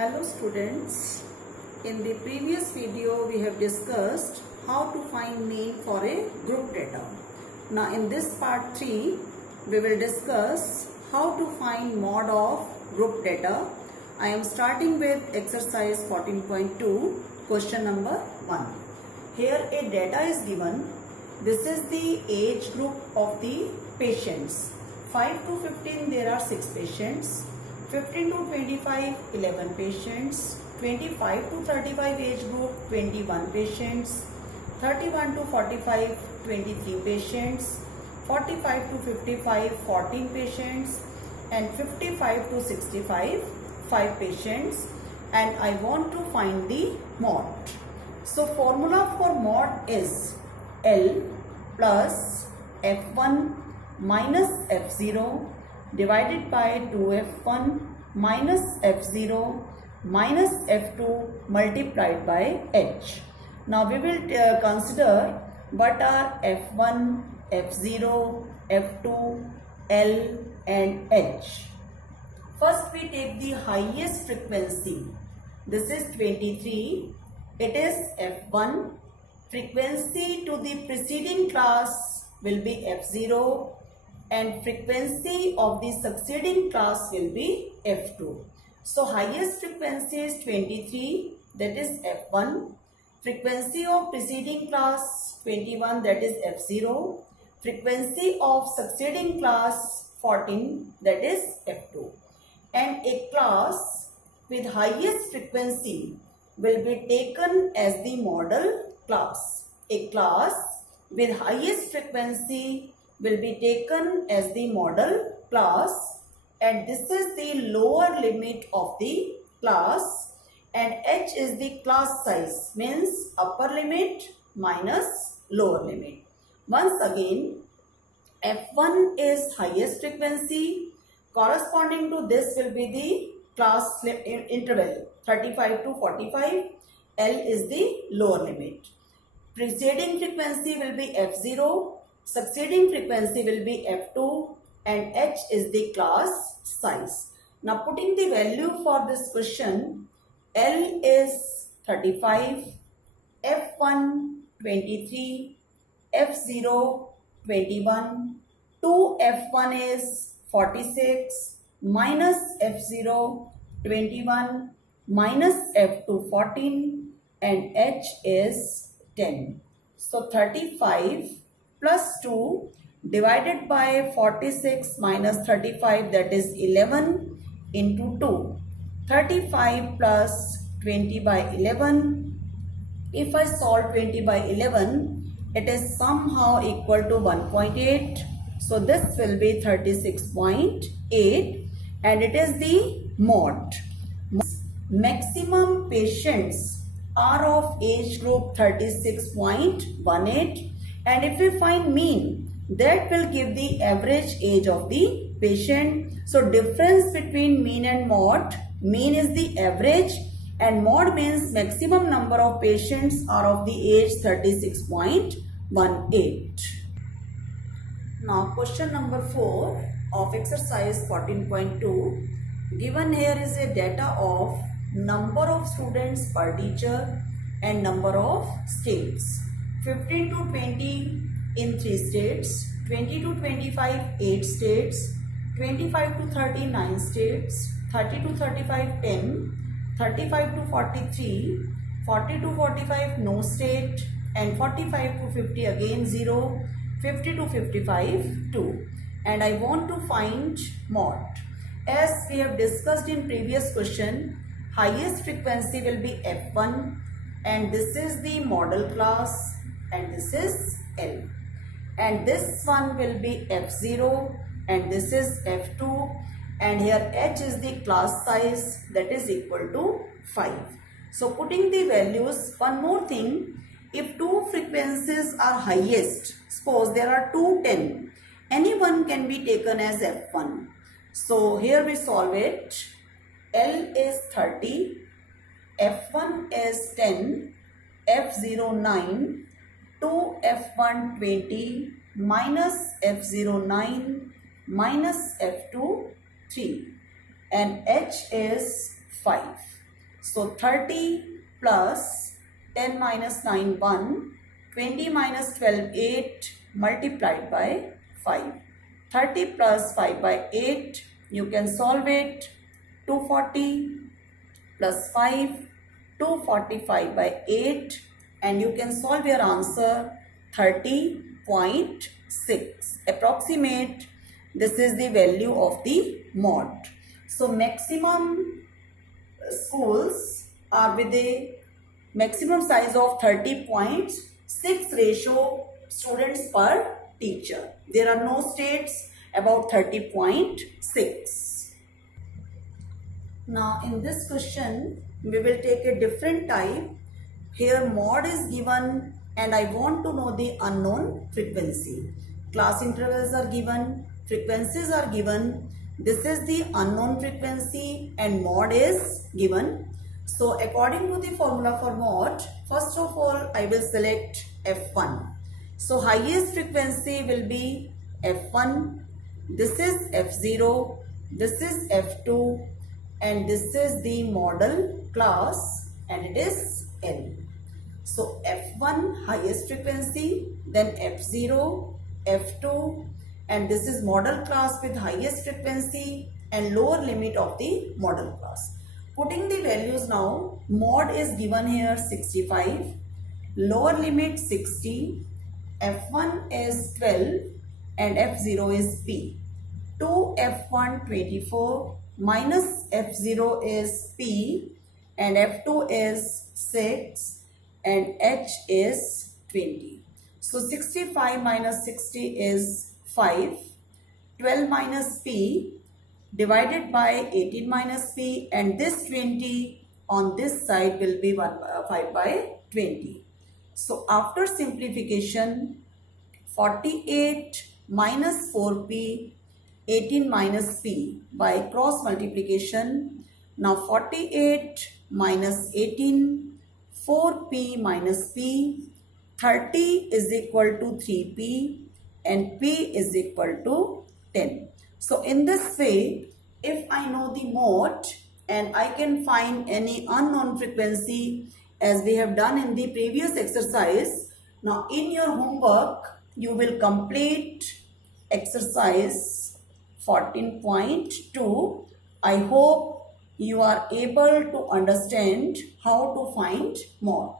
Hello students, in the previous video we have discussed how to find mean for a group data. Now in this part 3 we will discuss how to find mod of group data. I am starting with exercise 14.2 question number 1. Here a data is given. This is the age group of the patients. 5 to 15 there are 6 patients. 15 to 25, 11 patients, 25 to 35 age group, 21 patients, 31 to 45, 23 patients, 45 to 55, 14 patients, and 55 to 65, 5 patients, and I want to find the mod. So formula for mod is L plus F1 minus F0 divided by 2F1 minus F0 minus F2 multiplied by H. Now we will consider what are F1, F0, F2, L and H. First we take the highest frequency. This is 23. It is F1. Frequency to the preceding class will be F0. And frequency of the succeeding class will be F2. So highest frequency is 23, that is F1. Frequency of preceding class 21, that is F0. Frequency of succeeding class 14, that is F2. And a class with highest frequency will be taken as the model class. A class with highest frequency will be taken as the model class, and this is the lower limit of the class, and H is the class size, means upper limit minus lower limit. Once again, F1 is highest frequency, corresponding to this will be the class interval 35 to 45, L is the lower limit. Preceding frequency will be F0, succeeding frequency will be F2, and H is the class size. Now putting the value for this question, L is 35, F1 23, F0 21, 2F1 is 46, minus F0 21, minus F2 14, and H is 10. So 35 plus 2 divided by 46 minus 35, that is 11 into 2. 35 plus 20 by 11. If I solve 20 by 11, it is somehow equal to 1.8. So this will be 36.8, and it is the mod. Maximum patients are of age group 36.18. And if we find mean, that will give the average age of the patient. So difference between mean and mod, mean is the average and mod means maximum number of patients are of the age 36.18. Now question number 4 of exercise 14.2. Given here is a data of number of students per teacher and number of states. 15 to 20 in 3 states, 20 to 25 8 states, 25 to 30 9 states, 30 to 35 10, 35 to 43, 40 to 45 no state, and 45 to 50 again 0, 50 to 55 2. And I want to find mod. As we have discussed in previous question, highest frequency will be F1, and this is the model class, and this is L, and this one will be F0, and this is F2, and here H is the class size, that is equal to 5. So putting the values, one more thing, if two frequencies are highest, suppose there are 210, any one can be taken as F1. So here we solve it. L is 30, F1 is 10, F0 9, 2F1 20 minus F0 9 minus F2 3, and H is 5. So 30 plus 10 minus 9 1, 20 minus 12 8 multiplied by 5. 30 plus 5 by 8, you can solve it. 240 plus 5, 245 by 8, and you can solve your answer 30.6. Approximate, this is the value of the mod. So maximum schools are with a maximum size of 30.6 ratio students per teacher. There are no states about 30.6. Now in this question, we will take a different type. Here mod is given and I want to know the unknown frequency. Class intervals are given, frequencies are given. This is the unknown frequency and mod is given. So according to the formula for mod, first of all I will select F1. So highest frequency will be F1, this is F0, this is F2, and this is the model class and it is L. So F1 highest frequency, then F0, F2, and this is model class with highest frequency and lower limit of the model class. Putting the values now, mod is given here 65, lower limit 60, F1 is 12 and F0 is P. 2F1 24 minus F0 is P and F2 is 6 and H is 20. So 65 minus 60 is 5. 12 minus P divided by 18 minus P, and this 20 on this side will be 5 by 20. So after simplification, 48 minus 4P, 18 minus P by cross multiplication. Now 48 minus 18, 4P minus P, 30 is equal to 3P and P is equal to 10. So in this way, if I know the mod and I can find any unknown frequency as we have done in the previous exercise. Now in your homework, you will complete exercise 14.2. I hope you are able to understand how to find mod.